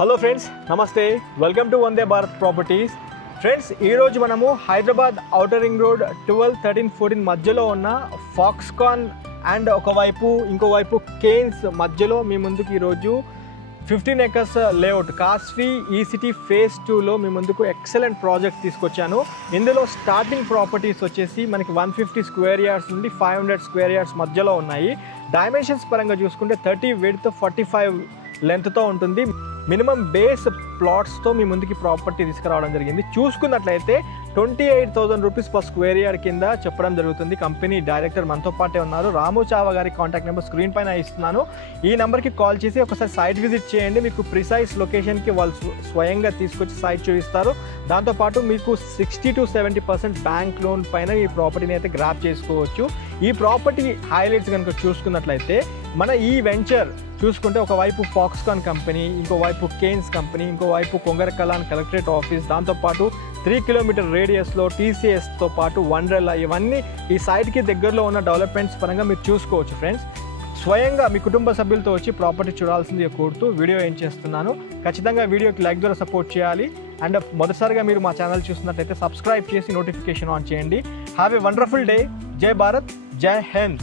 Hello friends, నమస్తే. Welcome to Vande Bharat properties. Friends, ఈరోజు మనము హైదరాబాద్ ఔటర్ రింగ్ రోడ్ 12, 13, 14 మధ్యలో ఉన్న ఫాక్స్కాన్ అండ్ ఇంకోవైపు కేన్స్ మధ్యలో మీ ముందుకు ఈరోజు 15 acres లేఅవుట్ కాస్వీ ఈసిటీ ఫేజ్ 2లో మీ ముందుకు ఎక్సలెంట్ ప్రాజెక్ట్ తీసుకొచ్చాను. ఇందులో స్టార్టింగ్ ప్రాపర్టీస్ వచ్చేసి మనకి 150 స్క్వేర్ యార్డ్స్ నుండి 500 స్క్వేర్ యార్డ్స్ మధ్యలో ఉన్నాయి. డైమెన్షన్స్ పరంగా చూసుకుంటే 30 విడ్త్ 45 లెంత్తో ఉంటుంది. మినిమం బేస్ ప్లాట్స్తో మీ ముందుకి ప్రాపర్టీ తీసుకురావడం జరిగింది. చూసుకున్నట్లయితే 28,000 రూపీస్ పర్ స్క్వేర్ యార్డ్ కింద చెప్పడం జరుగుతుంది. కంపెనీ డైరెక్టర్ మనతో పాటే ఉన్నారు. రాము చావా గారి కాంటాక్ట్ నెంబర్ స్క్రీన్ పైన ఇస్తున్నాను. ఈ నెంబర్కి కాల్ చేసి ఒకసారి సైట్ విజిట్ చేయండి. మీకు ప్రిసైజ్ లొకేషన్కి వాళ్ళు స్వయంగా తీసుకొచ్చి సైట్ చూపిస్తారు. దాంతోపాటు మీకు 60 to 70% బ్యాంక్ లోన్ పైన ఈ ప్రాపర్టీని అయితే గ్రాప్ చేసుకోవచ్చు. ఈ ప్రాపర్టీ హైలైట్స్ కనుక చూసుకున్నట్లయితే మన ఈ వెంచర్ చూసుకుంటే ఒకవైపు ఫాక్స్కాన్ కంపెనీ, ఇంకోవైపు కేన్స్ కంపెనీ, ఇంకోవైపు కొంగరకలాన్ కలెక్టరేట్ ఆఫీస్, దాంతోపాటు 3 కిలోమీటర్ రేడియస్లో టీసీఎస్తో పాటు వండర్లా, ఇవన్నీ ఈ సైట్కి దగ్గరలో ఉన్న డెవలప్మెంట్స్ పరంగా మీరు చూసుకోవచ్చు. ఫ్రెండ్స్, స్వయంగా మీ కుటుంబ సభ్యులతో వచ్చి ప్రాపర్టీ చూడాల్సింది కోరుతూ వీడియో ఏం చేస్తున్నాను. ఖచ్చితంగా వీడియోకి లైక్ ద్వారా సపోర్ట్ చేయాలి. అండ్ మొదటిసారిగా మీరు మా ఛానల్ చూస్తున్నట్లయితే సబ్స్క్రైబ్ చేసి నోటిఫికేషన్ ఆన్ చేయండి. Have a wonderful day. జై భారత్, జై హింద్.